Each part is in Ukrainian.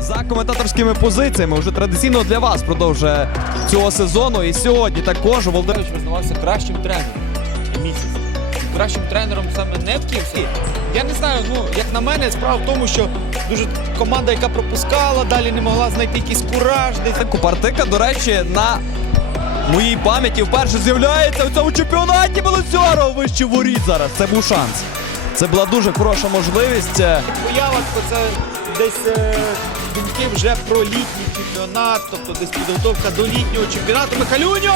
За коментаторськими позиціями вже традиційно для вас продовжує цього сезону. І сьогодні також Володимир Володимирович визнавався кращим тренером місяць. Кращим тренером саме не в Київській. Я не знаю, ну як на мене, справа в тому, що дуже команда, яка пропускала, далі не могла знайти якийсь кураж. Десь Купартика, до речі, на моїй пам'яті вперше з'являється у цьому чемпіонаті Белоцьоров вище воріт зараз. Це був шанс. Це була дуже хороша можливість. Е, поява, це десь е, думки вже про літній чемпіонат, тобто десь підготовка до літнього чемпіонату. Михалюньо!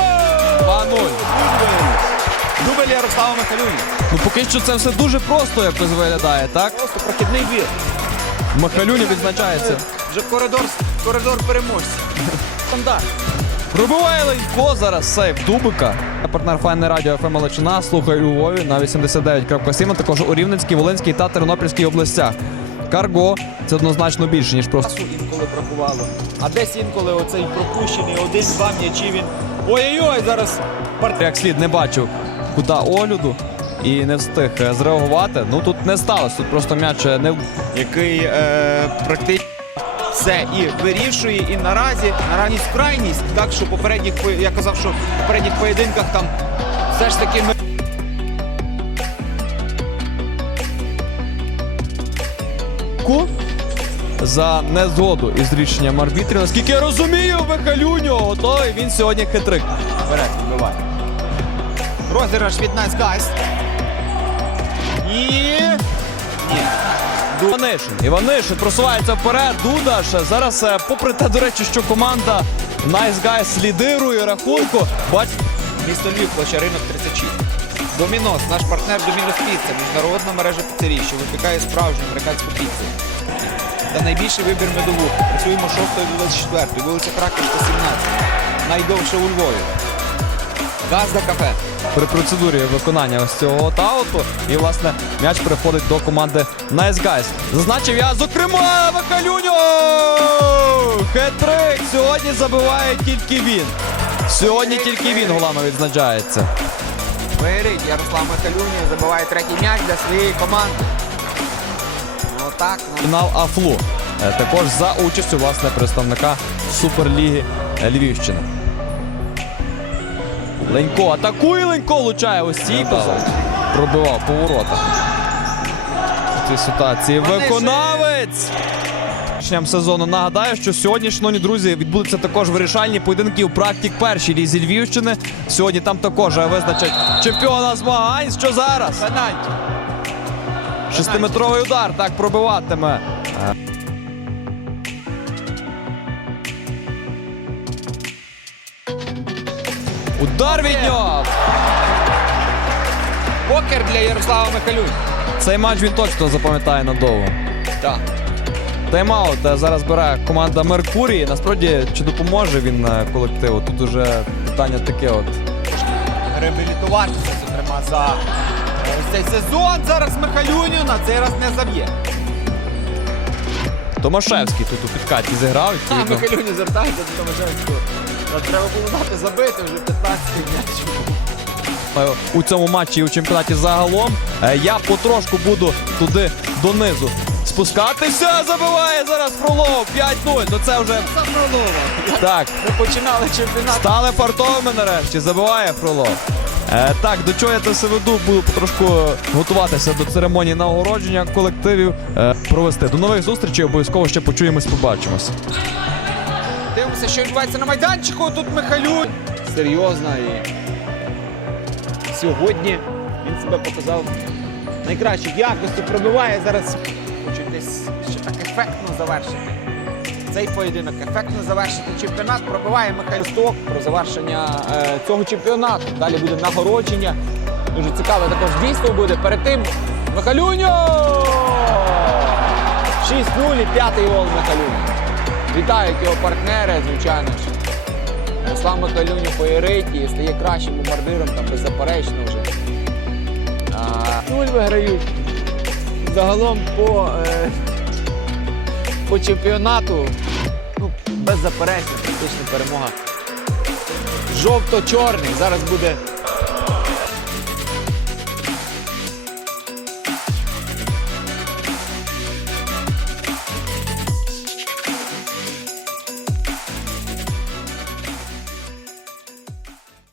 2-0. Дубль Ярослава Михалюні. Ну поки що це все дуже просто, якось виглядає, так? Просто прохідний вір. Михалюні відзначається. Вже коридор, коридор переможців. Стандарт. Пробиває Ленько зараз сейф Дубика. Партнер Файне Радіо ФМ Маличина. Слухай у Львові на 89.7, а також у Рівненській, Волинській та Тернопільській областях. Карго це однозначно більше, ніж просто. Інколи бракувало. А десь інколи оцей пропущений один-два м'ячі він. Ой-ой-ой, зараз партнер. Як слід не бачив кута огляду і не встиг е, зреагувати. Ну тут не сталося. Тут просто м'яч е, не Який е, практично все і вирішує, і наразі наразі крайність. Так що попередніх по- я казав, що в попередніх поєдинках там все ж таки ми. За незгоду із рішенням арбітрів. Наскільки я розумію, Михалюньо готовий. Він сьогодні хитрик. Вперед відбиває. Розіграш від Nice Guys. І. Ні. Іванишин. Іванишин просувається вперед. Дудаш. Зараз, е, попри те, до речі, що команда Nice Guys лідирує рахунку. Бач, Місто Львів, площа ринок 36. Домінос, наш партнер Домінос Піцца, міжнародна мережа піцерій, що випікає справжню американську піцу. Та найбільший вибір медовух. Працюємо 6 до 24, вулиця Краківська, 17. Найдовше у Львові. Газда кафе. при процедурі виконання ось цього тауту. І, власне, м'яч переходить до команди Nice Guys. Зазначив я, зокрема, Михалюньо! Хет-трик! Сьогодні забиває тільки він. Сьогодні тільки він голами відзначається. Вигрить Ярослав Михалюнін забиває третій м'яч для своєї команди. Ну. Фінал Афлу. Е, Також за участю власне представника Суперліги Львівщини. Ленько атакує Ленько, влучає стійку. Пробивав по воротах. В цій ситуації виконавець. Почнемо сезону. Нагадаю, що сьогодні, шановні друзі, відбудуться також вирішальні поєдинки у практик першій лізі Львівщини. Сьогодні там також визначать чемпіона змагань. Що зараз? Шестиметровий удар так пробиватиме. Удар від нього. Покер для Ярослава Михалюнь. Цей матч він точно запам'ятає надовго. Так. Тайм-аут е, зараз бере команда Меркурій. Насправді, чи допоможе він е, колективу? Тут уже питання таке. от. реабілітуватися, зокрема, за е, ось цей сезон. Зараз Михалюню на цей раз не заб'є. Томашевський тут у підкаті зіграв. А. Михалюню звертається до Томашевського. Та Треба було дати забити вже 15 м'яч. Е, у цьому матчі і у чемпіонаті загалом. Е, Я потрошку буду туди донизу спускатися. Забиває зараз Фролов 5-0. Ну це вже так. Ми починали чемпіонат. Стали фартовими нарешті. Забиває Фролов. Е, так, до чого я це все веду, буду потрошку готуватися до церемонії нагородження колективів е, провести. До нових зустрічей. Обов'язково ще почуємось, побачимось. Дивимося, що відбувається на майданчику. Тут Михалюнь. Серйозно і сьогодні він себе показав найкращих якості. Пробиває зараз. Хочу десь ще так ефектно завершити. Цей поєдинок ефектно завершити чемпіонат. Пробиває Михайло Сток про завершення е, цього чемпіонату. Далі буде нагородження. Дуже цікаве також дійство буде. Перед тим Михалюньо! 6-0 і п'ятий гол Михалюньо. Вітають його партнери, звичайно ж. Руслан Миколюню феєрить і стає кращим бомбардиром там беззаперечно вже. А, Нуль виграють. Загалом по е, по чемпіонату ну, беззаперечно, фактично перемога. Жовто-чорний. Зараз буде.